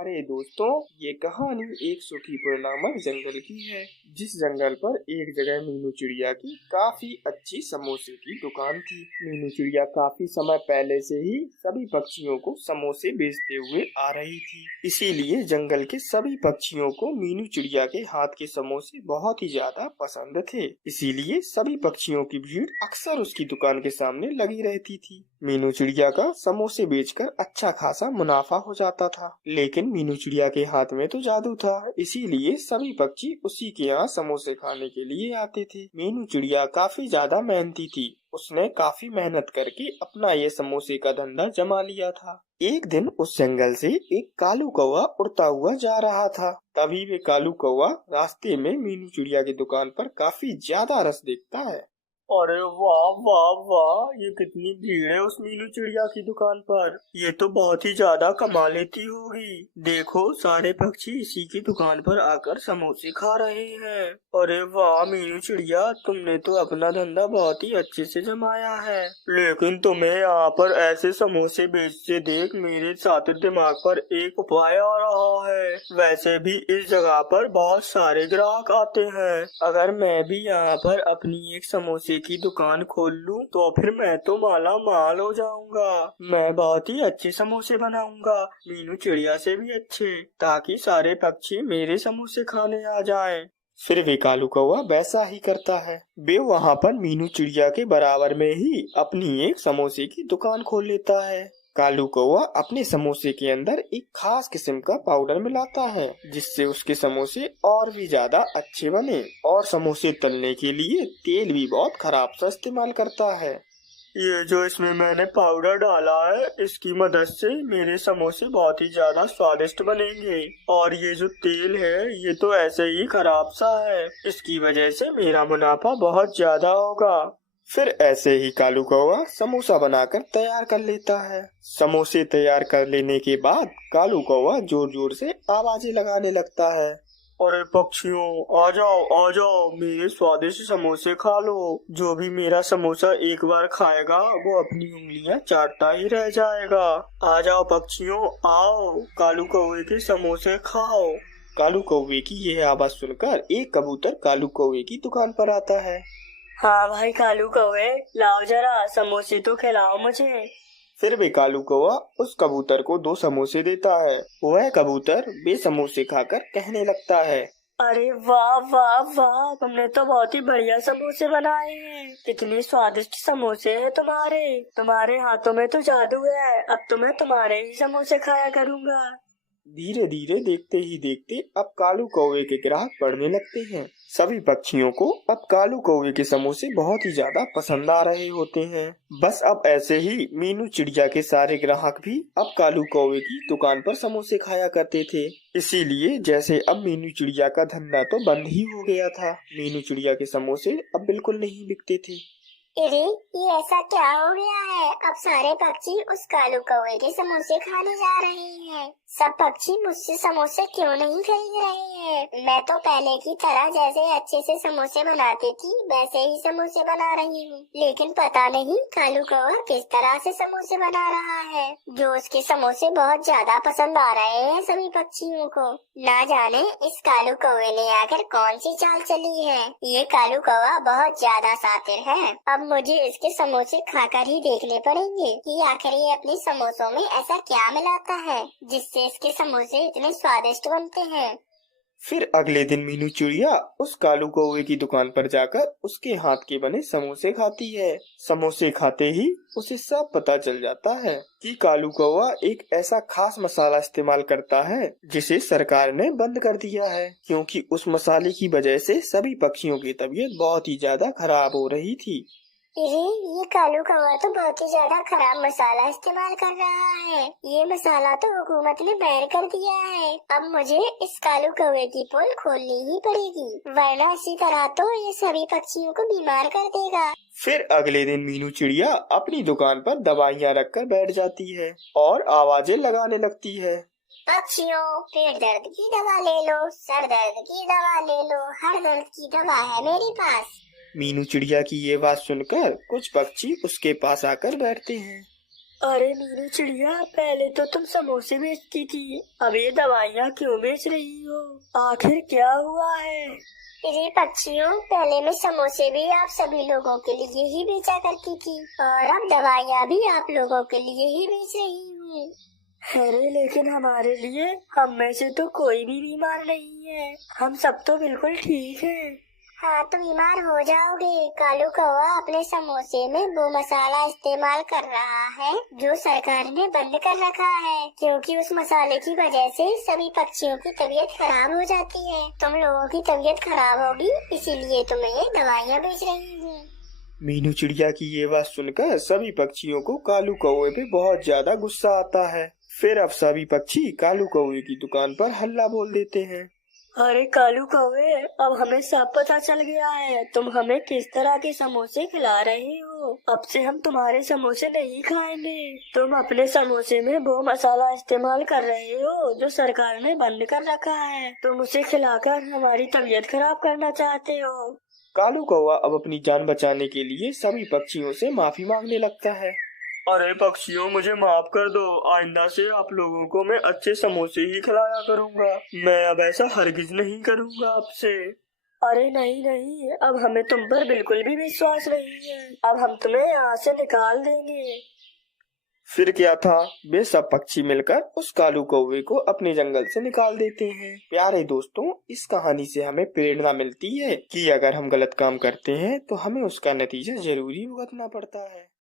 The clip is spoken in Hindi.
प्यारे दोस्तों, ये कहानी एक सुखीपुर नामक जंगल की है। जिस जंगल पर एक जगह मीनू चिड़िया की काफी अच्छी समोसे की दुकान थी। मीनू चिड़िया काफी समय पहले से ही सभी पक्षियों को समोसे बेचते हुए आ रही थी। इसीलिए जंगल के सभी पक्षियों को मीनू चिड़िया के हाथ के समोसे बहुत ही ज्यादा पसंद थे। इसीलिए सभी पक्षियों की भीड़ अक्सर उसकी दुकान के सामने लगी रहती थी। मीनू चिड़िया का समोसे बेचकर अच्छा खासा मुनाफा हो जाता था, लेकिन मीनू चिड़िया के हाथ में तो जादू था, इसीलिए सभी पक्षी उसी के यहाँ समोसे खाने के लिए आते थे। मीनू चिड़िया काफी ज्यादा मेहनती थी। उसने काफी मेहनत करके अपना ये समोसे का धंधा जमा लिया था। एक दिन उस जंगल से एक कालू कौवा उड़ता हुआ जा रहा था। तभी वे कालू कौवा रास्ते में मीनू चिड़िया की दुकान पर काफी ज्यादा रस देखता है। अरे वाह वाह वाह, ये कितनी भीड़ है उस मीनू चिड़िया की दुकान पर। ये तो बहुत ही ज्यादा कमा लेती होगी। देखो, सारे पक्षी इसी की दुकान पर आकर समोसे खा रहे हैं। अरे वाह मीनू चिड़िया, तुमने तो अपना धंधा बहुत ही अच्छे से जमाया है। लेकिन तुम्हें यहाँ पर ऐसे समोसे बेचते देख मेरे साथी दिमाग पर एक उपाय आ रहा है। वैसे भी इस जगह पर बहुत सारे ग्राहक आते हैं। अगर मैं भी यहाँ पर अपनी एक समोसे की दुकान खोल लूं तो फिर मैं तो माला माल हो जाऊंगा। मैं बहुत ही अच्छे समोसे बनाऊंगा, मीनू चिड़िया से भी अच्छे, ताकि सारे पक्षी मेरे समोसे खाने आ जाएं। फिर वे कालू कौवा वैसा ही करता है। वे वहाँ पर मीनू चिड़िया के बराबर में ही अपनी एक समोसे की दुकान खोल लेता है। कालू कौवा अपने समोसे के अंदर एक खास किस्म का पाउडर मिलाता है, जिससे उसके समोसे और भी ज्यादा अच्छे बने। और समोसे तलने के लिए तेल भी बहुत खराब सा इस्तेमाल करता है। ये जो इसमें मैंने पाउडर डाला है, इसकी मदद से मेरे समोसे बहुत ही ज्यादा स्वादिष्ट बनेंगे। और ये जो तेल है, ये तो ऐसे ही खराब सा है, इसकी वजह से मेरा मुनाफा बहुत ज्यादा होगा। फिर ऐसे ही कालू कौवा समोसा बनाकर तैयार कर लेता है। समोसे तैयार कर लेने के बाद कालू कौवा जोर जोर से आवाजें लगाने लगता है। अरे पक्षियों, आ जाओ, मेरे स्वादिष्ट समोसे खा लो। जो भी मेरा समोसा एक बार खाएगा वो अपनी उंगलियां चाटता ही रह जाएगा। आ जाओ पक्षियों, आओ, कालू कौवे के समोसे खाओ। कालू कौवे की यह आवाज सुनकर एक कबूतर कालू कौवे की दुकान पर आता है। हाँ भाई कालू कौवे, लाओ जरा समोसे तो खिलाओ मुझे। फिर वे कालू कौवा उस कबूतर को 2 समोसे देता है। वह कबूतर वे समोसे खाकर कहने लगता है, अरे वाह वाह वाह, तुमने तो बहुत ही बढ़िया समोसे बनाए हैं। कितने स्वादिष्ट समोसे हैं तुम्हारे हाथों में तो जादू है। अब तो मैं तुम्हारे ही समोसे खाया करूँगा। धीरे धीरे देखते ही देखते अब कालू कौवे के ग्राहक बढ़ने लगते हैं। सभी पक्षियों को अब कालू कौवे के समोसे बहुत ही ज्यादा पसंद आ रहे होते हैं। बस अब ऐसे ही मीनू चिड़िया के सारे ग्राहक भी अब कालू कौवे की दुकान पर समोसे खाया करते थे। इसीलिए जैसे अब मीनू चिड़िया का धंधा तो बंद ही हो गया था। मीनू चिड़िया के समोसे अब बिल्कुल नहीं बिकते थे। अरे ये ऐसा क्या हो गया है? अब सारे पक्षी उस कालू कौवे के समोसे खाने जा रहे हैं। सब पक्षी मुझसे समोसे क्यों नहीं खरीद रहे हैं? मैं तो पहले की तरह जैसे अच्छे से समोसे बनाती थी वैसे ही समोसे बना रही हूँ, लेकिन पता नहीं कालू कौवा किस तरह से समोसे बना रहा है जो उसके समोसे बहुत ज्यादा पसंद आ रहे हैं सभी पक्षियों को। ना जाने इस कालू कौवे ने आकर कौन सी चाल चली है। ये कालू कौवा बहुत ज्यादा शातिर है। अब मुझे इसके समोसे खाकर ही देखने पड़ेंगे कि आखिर ये अपने समोसों में ऐसा क्या मिलाता है जिससे इसके समोसे इतने स्वादिष्ट बनते हैं। फिर अगले दिन मीनू चिड़िया उस कालू कौवे की दुकान पर जाकर उसके हाथ के बने समोसे खाती है। समोसे खाते ही उसे सब पता चल जाता है कि कालू कौवा एक ऐसा खास मसाला इस्तेमाल करता है जिसे सरकार ने बंद कर दिया है, क्योंकि उस मसाले की वजह से सभी पक्षियों की तबीयत बहुत ही ज्यादा खराब हो रही थी। ये कालू कौवा तो बहुत ही ज्यादा खराब मसाला इस्तेमाल कर रहा है। ये मसाला तो हुकूमत ने बैन कर दिया है। अब मुझे इस कालू कौवे की पोल खोलनी ही पड़ेगी, वरना इसी तरह तो ये सभी पक्षियों को बीमार कर देगा। फिर अगले दिन मीनू चिड़िया अपनी दुकान पर दवाइयाँ रखकर बैठ जाती है और आवाजें लगाने लगती है। पक्षियों, पेट दर्द की दवा ले लो, सर दर्द की दवा ले लो, हर दर्द की दवा है मेरे पास। मीनू चिड़िया की ये बात सुनकर कुछ पक्षी उसके पास आकर बैठते हैं। अरे मीनू चिड़िया, पहले तो तुम समोसे बेचती थी, अब ये दवाइयाँ क्यों बेच रही हो? आखिर क्या हुआ है? जी पक्षियों, पहले मैं समोसे भी आप सभी लोगों के लिए ही बेचा करती थी और अब दवाइयाँ भी आप लोगों के लिए ही बेच रही हूँ। अरे लेकिन हमारे लिए, हम में से तो कोई भी बीमार नहीं है, हम सब तो बिल्कुल ठीक हैं। हाँ तो बीमार हो जाओगे। कालू कौवा अपने समोसे में वो मसाला इस्तेमाल कर रहा है जो सरकार ने बंद कर रखा है, क्योंकि उस मसाले की वजह से सभी पक्षियों की तबीयत खराब हो जाती है। तुम लोगों की तबीयत खराब होगी, इसीलिए तुम्हें ये दवाइयाँ बेच रही हूँ। मीनू चिड़िया की ये बात सुनकर सभी पक्षियों को कालू कौवे पे बहुत ज्यादा गुस्सा आता है। फिर अब सभी पक्षी कालू कौवे की दुकान पर हल्ला बोल देते हैं। अरे कालू कौवे, अब हमें सब पता चल गया है, तुम हमें किस तरह के समोसे खिला रहे हो। अब से हम तुम्हारे समोसे नहीं खाएंगे। तुम अपने समोसे में वो मसाला इस्तेमाल कर रहे हो जो सरकार ने बंद कर रखा है। तुम उसे खिलाकर हमारी तबीयत खराब करना चाहते हो। कालू कौवा अब अपनी जान बचाने के लिए सभी पक्षियों से माफी मांगने लगता है। अरे पक्षियों, मुझे माफ कर दो। आइंदा से आप लोगों को मैं अच्छे समोसे ही खिलाया करूंगा। मैं अब ऐसा हरगिज नहीं करूंगा आपसे। अरे नहीं नहीं, अब हमें तुम पर बिल्कुल भी विश्वास नहीं है। अब हम तुम्हें यहाँ से निकाल देंगे। फिर क्या था, वे सब पक्षी मिलकर उस कालू कौवे को अपने जंगल से निकाल देते हैं। प्यारे दोस्तों, इस कहानी से हमें प्रेरणा मिलती है कि अगर हम गलत काम करते हैं तो हमें उसका नतीजा जरूरी भुगतना पड़ता है।